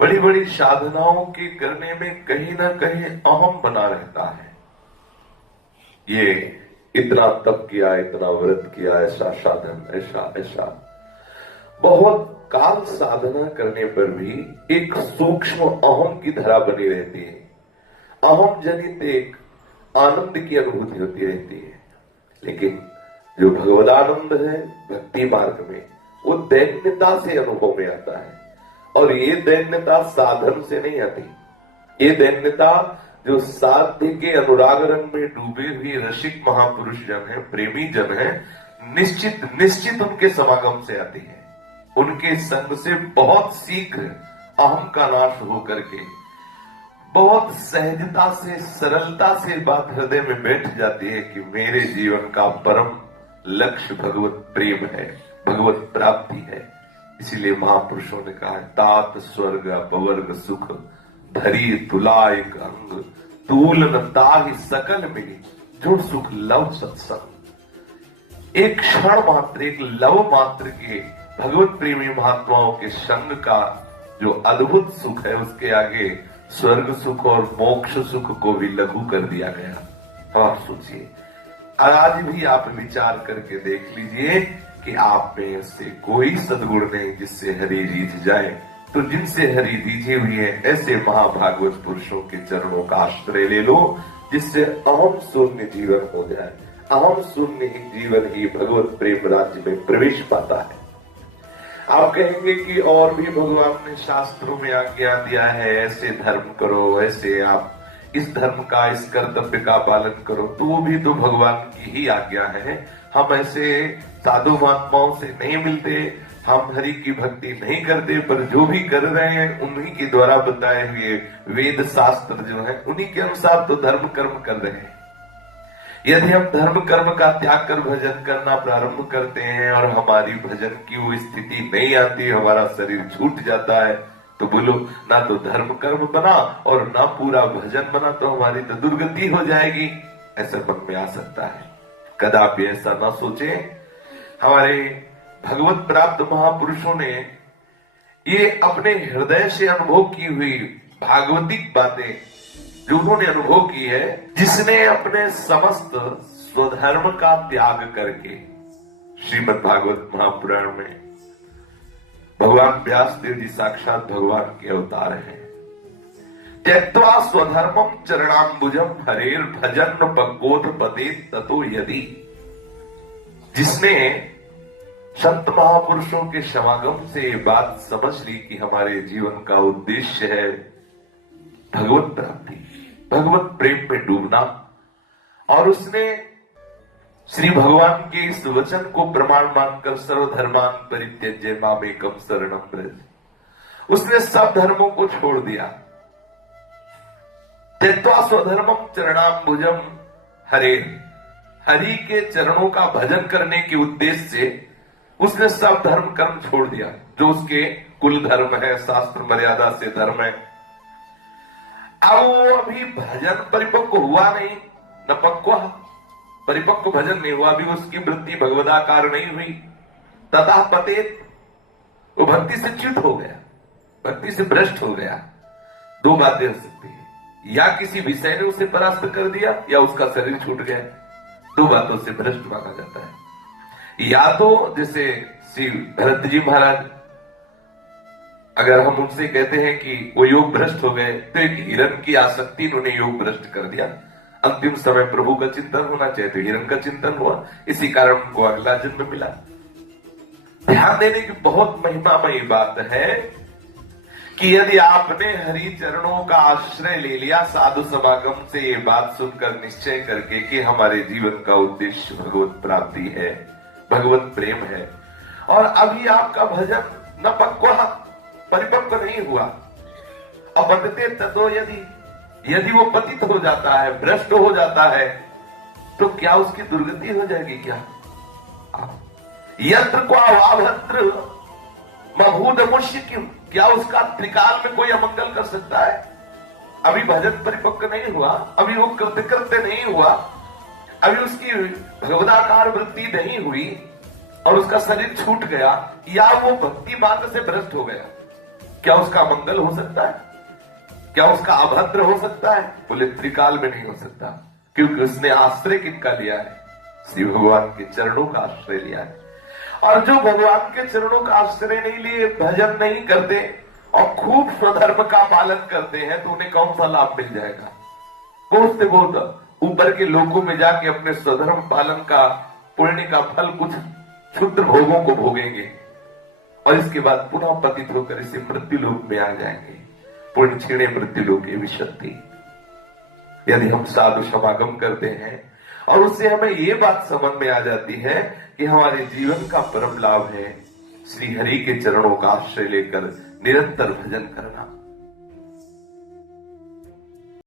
बड़ी बड़ी साधनाओं के करने में कहीं ना कहीं अहम बना रहता है। ये इतना तप किया, इतना व्रत किया, ऐसा साधन, ऐसा ऐसा, बहुत काल साधना करने पर भी एक सूक्ष्म अहम की धारा बनी रहती है। अहम जनित एक आनंद की अनुभूति होती रहती है। लेकिन जो भगवदानंद है भक्ति मार्ग में, वो दैन्यता से अनुभव में आता है। और ये दैन्यता साधन से नहीं आती। ये दैन्यता जो साध्य के अनुराग रंग में डूबे हुए रसिक महापुरुष जन है, प्रेमी जन है, निश्चित निश्चित उनके समागम से आती है। उनके संग से बहुत शीघ्र अहम का नाश होकर के बहुत सहजता से, सरलता से बात हृदय में बैठ जाती है कि मेरे जीवन का परम लक्ष्य भगवत प्रेम है, भगवत प्राप्ति है। इसीलिए महापुरुषों ने कहा, तात स्वर्ग अपवर्ग सुख धरी तुला एक अंग, तूल न ताहि सकल मिली जुड़ सुख लव सत्संग। एक क्षण मात्र, एक लव मात्र के भगवत प्रेमी महात्माओं के संग का जो अद्भुत सुख है, उसके आगे स्वर्ग सुख और मोक्ष सुख को भी लघु कर दिया गया। आप सोचिए, आज भी आप विचार करके देख लीजिए कि आप में से कोई सद्गुण नहीं जिससे हरि रीझ जाए। तो जिनसे हरि रीझी हुई है, ऐसे महाभागवत पुरुषों के चरणों का आश्रय ले लो, जिससे अहम शून्य जीवन हो जाए। अहम शून्य ही जीवन ही भगवत प्रेम राज्य में प्रवेश पाता है। आप कहेंगे कि और भी भगवान ने शास्त्रों में आज्ञा दिया है, ऐसे धर्म करो, ऐसे आप इस धर्म का, इस कर्तव्य का पालन करो, तो वो भी तो भगवान की ही आज्ञा है। हम ऐसे साधु महात्माओं से नहीं मिलते, हम हरि की भक्ति नहीं करते, पर जो भी कर रहे हैं उन्हीं के द्वारा बताए हुए वेद शास्त्र जो है, उन्हीं के अनुसार तो धर्म कर्म कर रहे हैं। यदि हम धर्म कर्म का त्याग कर भजन करना प्रारंभ करते हैं और हमारी भजन की वो स्थिति नहीं आती, हमारा शरीर छूट जाता है, तो बोलो, ना तो धर्म कर्म बना और ना पूरा भजन बना, तो हमारी तो दुर्गति हो जाएगी। ऐसा मन में आ सकता है। कदापि ऐसा ना सोचे। हमारे भगवत प्राप्त महापुरुषों ने ये अपने हृदय से अनुभव की हुई भागवतिक बातें जो उन्होंने अनुभव की है, जिसने अपने समस्त स्वधर्म का त्याग करके, श्रीमद् भागवत महापुराण में भगवान व्यासदेव जी साक्षात भगवान के अवतार हैं। त्यक्त्वा स्वधर्मम चरणाम्बुजम हरेर भजन पक्कोध पदे ततो यदि, जिसने संत महापुरुषों के समागम से ये बात समझ ली कि हमारे जीवन का उद्देश्य है भगवत प्राप्ति, भगवत प्रेम में डूबना, और उसने श्री भगवान के इस वचन को प्रमाण मानकर सर्वधर्मान परित्यज्य मामेकम शरणम व्रज, उसने सब धर्मों को छोड़ दिया। त्यक्त्वा स्वधर्मम चरणाम्बुजम हरे, हरि के चरणों का भजन करने के उद्देश्य से उसने सब धर्म कर्म छोड़ दिया, जो उसके कुल धर्म है, शास्त्र मर्यादा से धर्म है। अब वो अभी भजन परिपक्व हुआ नहीं, न पक्वा, परिपक्व भजन नहीं हुआ, अभी उसकी वृत्ति भगवदाकार नहीं हुई। तथा पतेत, वो भक्ति से च्युत हो गया, भक्ति से भ्रष्ट हो गया। दो बातें हो सकती है, या किसी विषय ने उसे परास्त कर दिया, या उसका शरीर छूट गया। दो बातों से भ्रष्ट माना जाता है। या तो जैसे श्री भरत जी महाराज, अगर हम उनसे कहते हैं कि वो योग भ्रष्ट हो गए, तो एक हिरण की आसक्ति उन्होंने योग भ्रष्ट कर दिया। अंतिम समय प्रभु का चिंतन होना चाहिए, तो हिरण का चिंतन हुआ, इसी कारण उनको अगला जन्म मिला। ध्यान देने की बहुत महिमामयी बात है कि यदि आपने हरि चरणों का आश्रय ले लिया साधु समागम से, ये बात सुनकर निश्चय करके कि हमारे जीवन का उद्देश्य भगवत प्राप्ति है, भगवत प्रेम है, और अभी आपका भजन न पक्वा, परिपक्व नहीं हुआ, अब बदते ततो यदि वो पतित हो जाता है, भ्रष्ट हो जाता है, तो क्या उसकी दुर्गति हो जाएगी? क्या यंत्र को अवाभद्र मभूत मुष्य क्यों, क्या उसका त्रिकाल में कोई अमंगल कर सकता है? अभी भजन परिपक्व नहीं हुआ, अभी वो कृत्य नहीं हुआ, अभी उसकी भगवदाकार वृत्ति नहीं हुई और उसका शरीर छूट गया, या वो भक्ति मार्ग से भ्रष्ट हो गया, क्या उसका मंगल हो सकता है? क्या उसका अभद्र हो सकता है? बोले त्रिकाल में नहीं हो सकता, क्योंकि उसने आश्रय किसका लिया है? श्री भगवान के चरणों का आश्रय लिया है। और जो भगवान के चरणों का आश्रय नहीं लिए, भजन नहीं करते और खूब स्वधर्म का पालन करते हैं, तो उन्हें कौन सा लाभ मिल जाएगा? बहुत से बहुत ऊपर के लोगों में जाके अपने स्वधर्म पालन का पुण्य का फल कुछ क्षुद्र भोगों को भोगेंगे और इसके बाद पुनः पतित होकर इसे मृत्यु लोक में आ जाएंगे। पुण्य क्षीणे मृत्यु लोक की विशक्ति। यदि हम साधु समागम करते हैं और उससे हमें ये बात समझ में आ जाती है कि हमारे जीवन का परम लाभ है श्री हरि के चरणों का आश्रय लेकर निरंतर भजन करना।